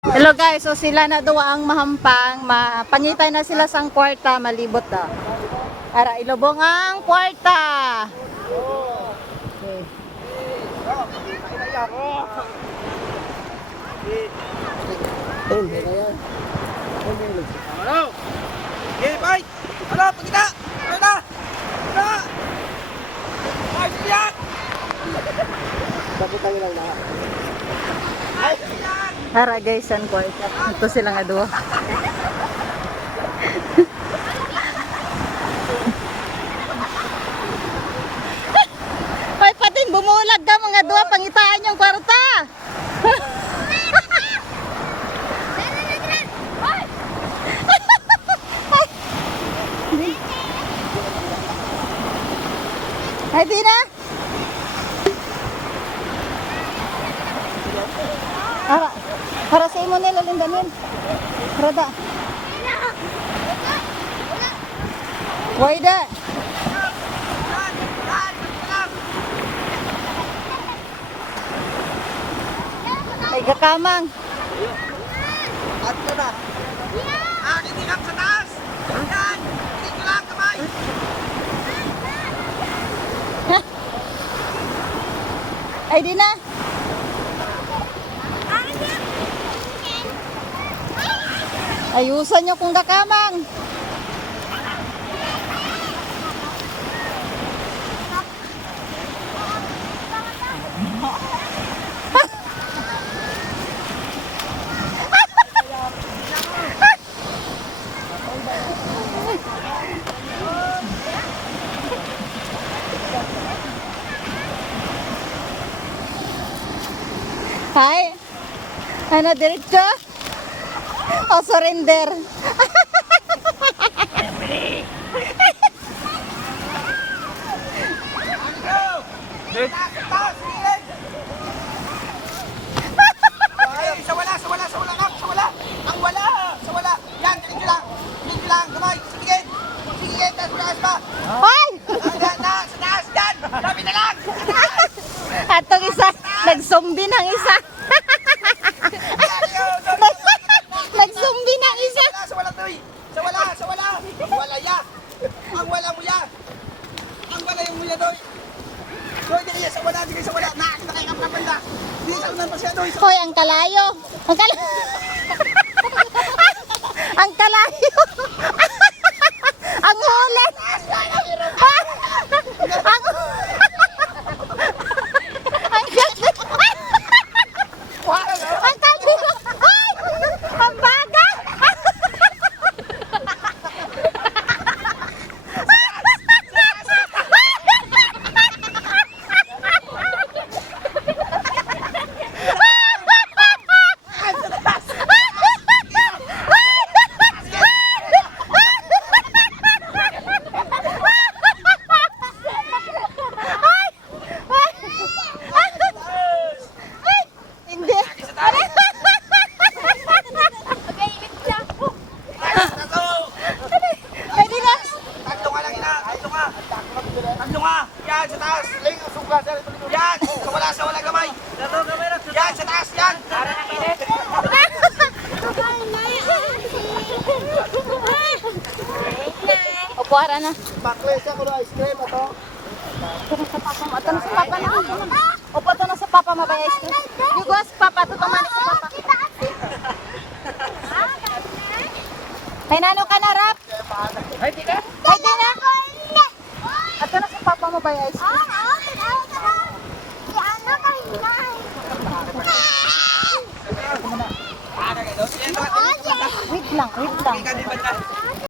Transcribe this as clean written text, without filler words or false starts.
Hello guys, so sila na duwa ang mahampang, mapangitay na sila sang kwarta, malibot na. Ara ilubong ang kwarta. Okay. Ano? Okay, bye! Ano? Pagkita! Pagkita! Pagkita! Ay, siyak! Bakit tayo lang lahat? Ay, siyak! Ara guys, ang kwarta. Ito sila nga duwa. Hoy, patin bumulag ka mga duwa, pangitaan yung kwarta. Ay, di na. Para sa imo nila lindanin. Rada. Waida. Ay, kakamang. At ito na. Hindi lang sa taas! Yan! Hindi lang kamay! Ay, di na. Ayusan nyo kung kakamang. Hi. Ano, diretso? O, surrender. Sa wala! Sa wala! Sa wala! Sa wala! Ang wala! Sa wala! Yan! Diretso lang! Diretso lang! Kamay! Sigigit! Sigigit! Taas taas pa! Hoy! Sa taas! Yan! Sabi na lang! Atong isa, nagsumbi ng isa. Nagsumbi ng isa. Sa wala! Tuy! Sa wala! Sa wala! Ang wala ya! Ang wala mo ya! Ang wala yung muya doy! Doy! Dili sa wala! Dili sa wala! Nakakita kayo kang kapanda! Dili sa unan pa siya doy! Hoy, ang kalayo. Ang kalayo. Ang kalayo. Ang huli. Ang ang kalayo. Ay! Ang baga. Hindi. Ay, di na. Tatlo nga lang ina! Tatlo nga! Tatlo nga! Yan! Sa taas! Yan! Sa wala kamay! Yan! Sa taas! Yan! Opo, ara na. Bakles ako na ice cream ito. Ito na sa papa mo. Ito na sa papa na. Opo, ito na sa papa mo ba ice cream? Yung guwas, papa. Ito pamanik sa papa. Ay, nano ka na, Rap? Ay, di ka? Ay, di na. Ito na sa papa mo ba ice cream? Wait lang, wait lang.